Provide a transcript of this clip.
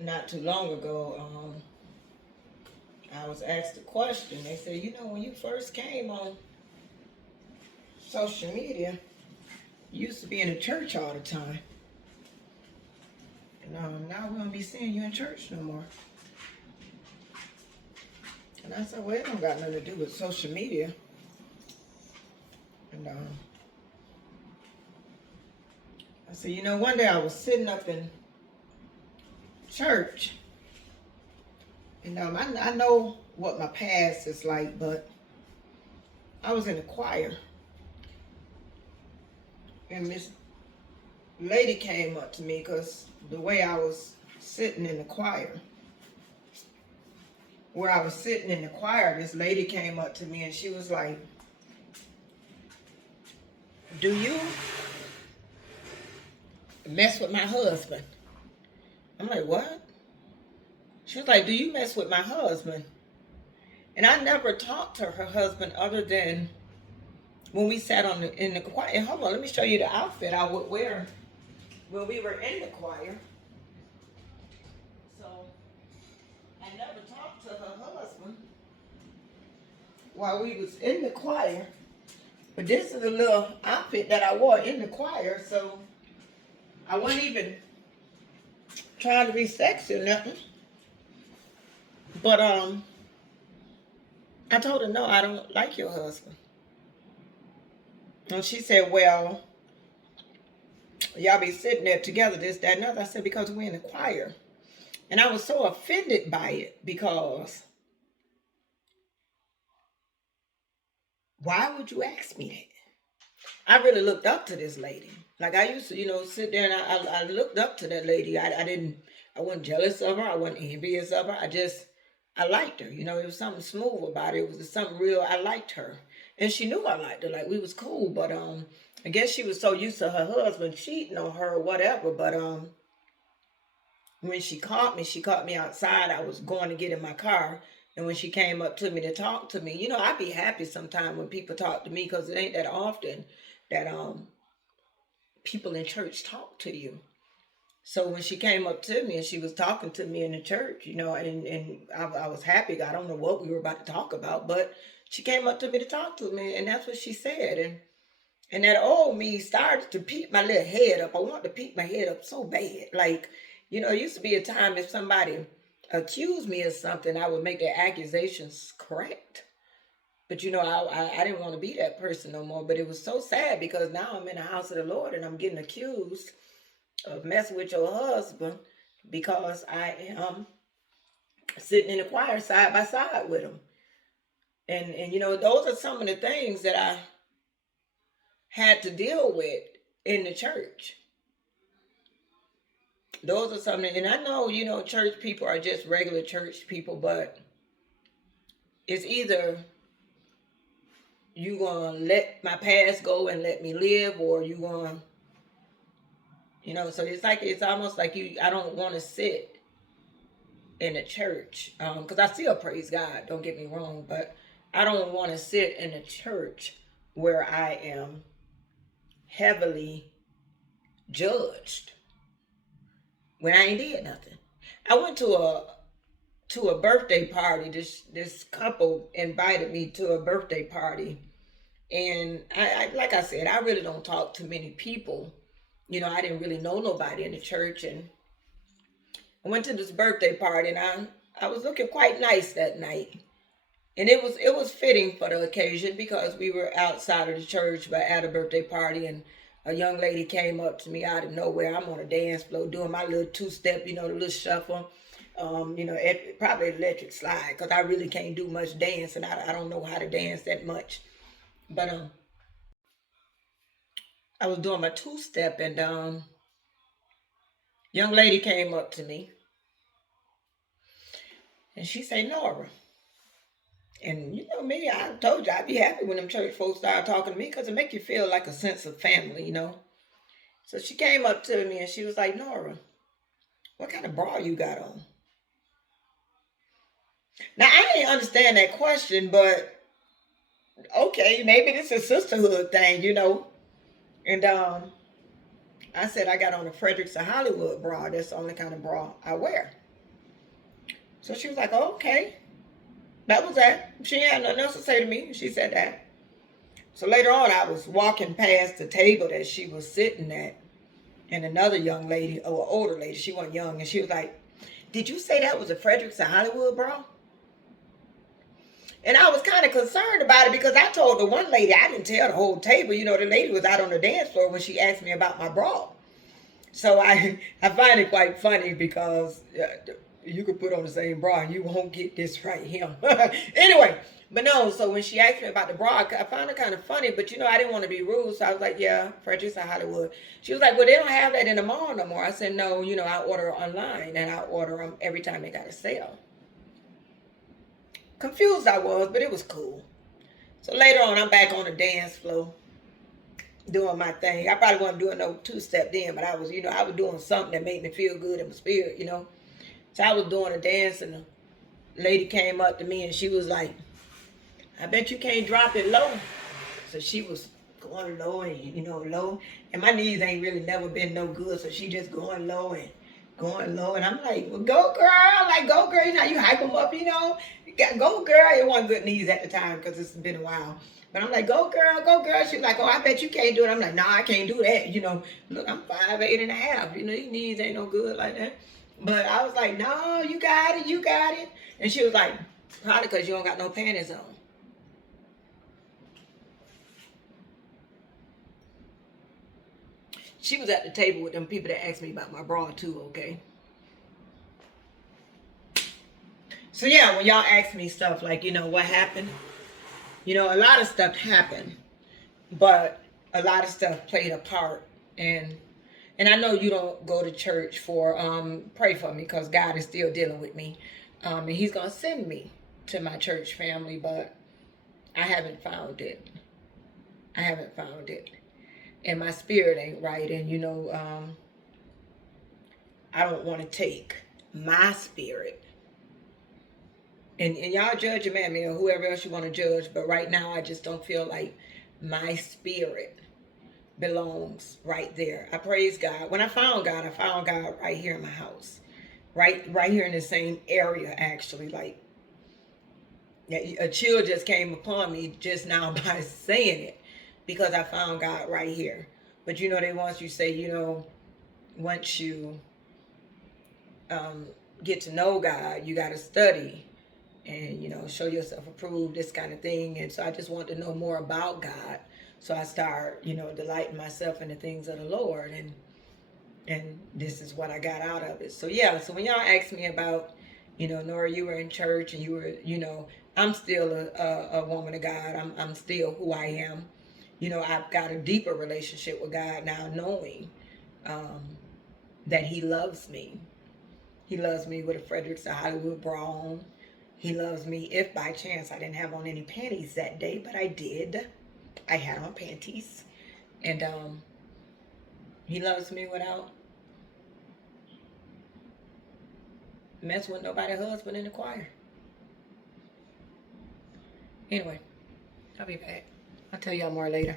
not too long ago, I was asked a question. They said, when you first came on social media, you used to be in the church all the time. And now we don't be seeing you in church no more. And I said, well, it don't got nothing to do with social media. And I said, one day I was sitting up in church. And I know what my past is like, but I was in the choir. And this lady came up to me because the way I was sitting in the choir, this lady came up to me and she was like, do you mess with my husband? I'm like, what? She was like, do you mess with my husband? And I never talked to her husband other than when we sat in the choir. And hold on, let me show you the outfit I would wear when we were in the choir. So I never talked to her husband while we was in the choir. But this is a little outfit that I wore in the choir, so I wasn't even trying to be sexy or nothing. But I told her, no, I don't like your husband. And she said, well, y'all be sitting there together, this, that, and other. I said, because we're in the choir. And I was so offended by it because why would you ask me that? I really looked up to this lady. Like I used to, sit there and I looked up to that lady. I wasn't jealous of her. I wasn't envious of her. I liked her. It was something smooth about it. It was something real. I liked her. And she knew I liked her. Like we was cool. But I guess she was so used to her husband cheating on her or whatever. But when she caught me outside. I was going to get in my car. And when she came up to me to talk to me, I'd be happy sometimes when people talk to me because it ain't that often that people in church talk to you. So when she came up to me and she was talking to me in the church, and I was happy. I don't know what we were about to talk about, but she came up to me to talk to me, and that's what she said. And that old me started to peep my little head up. I wanted to peep my head up so bad. Like, it used to be a time if somebody accused me of something, I would make their accusations correct. But I didn't want to be that person no more. But it was so sad because now I'm in the house of the Lord and I'm getting accused of messing with your husband because I am sitting in the choir side by side with him. And those are some of the things that I had to deal with in the church. Those are something, and I know, church people are just regular church people, but it's either you gonna let my past go and let me live, or you gonna, so it's almost like I don't want to sit in a church, because I still praise God, don't get me wrong, but I don't want to sit in a church where I am heavily judged when I ain't did nothing. I went to a birthday party. This couple invited me to a birthday party, and I like I said, I really don't talk to many people. I didn't really know nobody in the church, and I went to this birthday party, and I was looking quite nice that night, and it was fitting for the occasion because we were outside of the church, but at a birthday party, and a young lady came up to me out of nowhere. I'm on a dance floor doing my little two-step, the little shuffle. Probably electric slide because I really can't do much dancing. I don't know how to dance that much. But I was doing my two-step, and young lady came up to me and she said, Nora. And you know me, I told you I'd be happy when them church folks start talking to me because it make you feel like a sense of family. So she came up to me and she was like, Nora, what kind of bra you got on? Now I didn't understand that question, but okay, maybe this is a sisterhood thing. And I said I got on a Fredericks of Hollywood bra. That's the only kind of bra I wear. So she was like, oh, okay. That was that. She ain't had nothing else to say to me. She said that. So later on, I was walking past the table that she was sitting at, and another young lady, or older lady, she wasn't young, and she was like, did you say that was a Fredericks of Hollywood bra? And I was kind of concerned about it because I told the one lady, I didn't tell the whole table. You know, the lady was out on the dance floor when she asked me about my bra. So I find it quite funny because you could put on the same bra and you won't get this right here. Anyway, but no, so when she asked me about the bra, I found it kind of funny, but you know, I didn't want to be rude. So I was like, yeah, Fredericks of Hollywood. She was like, well, they don't have that in the mall no more. I said, no, you know, I order online and I order them every time they got a sale. Confused I was, but it was cool. So later on, I'm back on the dance floor doing my thing. I probably wasn't doing no two-step then, but I was, you know, I was doing something that made me feel good in my spirit, you know. So I was doing a dance, and the lady came up to me, and she was like, I bet you can't drop it low. So she was going low and, you know, low. And my knees ain't really never been no good, so she just going low and going low. And I'm like, well, go girl, like go girl. You know, you hype them up, you know. Go girl. It wasn't good knees at the time because it's been a while. But I'm like, go girl, go girl. She's like, oh, I bet you can't do it. I'm like, nah, I can't do that. You know, look, I'm 5'8.5". You know, these knees ain't no good like that. But I was like, no, you got it, you got it. And she was like, probably because you don't got no panties on. She was at the table with them people that asked me about my bra too, okay? So yeah, when y'all ask me stuff like, you know, what happened? You know, a lot of stuff happened, but a lot of stuff played a part. And I know you don't go to church for pray for me because God is still dealing with me. And he's gonna send me to my church family, but I haven't found it. I haven't found it. And my spirit ain't right. And you know, I don't want to take my spirit. And y'all judge a man, or whoever else you want to judge, but right now I just don't feel like my spirit belongs right there. I praise God. When I found God right here in my house. Right here in the same area actually. Like a chill just came upon me just now by saying it because I found God right here. But you know, they once you say, you know, once you um, get to know God, you got to study and, you know, show yourself approved, this kind of thing. And so I just want to know more about God. So I start, you know, delighting myself in the things of the Lord. And this is what I got out of it. So yeah, so when y'all ask me about, you know, Nora, you were in church and you were, you know, I'm still a woman of God. I'm still who I am. You know, I've got a deeper relationship with God now, knowing um, that He loves me. He loves me with a Fredericks of Hollywood bra on. He loves me if by chance I didn't have on any panties that day, but I did. I had on panties. And He loves me without messing with nobody husband in the choir. Anyway, I'll be back. I'll tell y'all more later.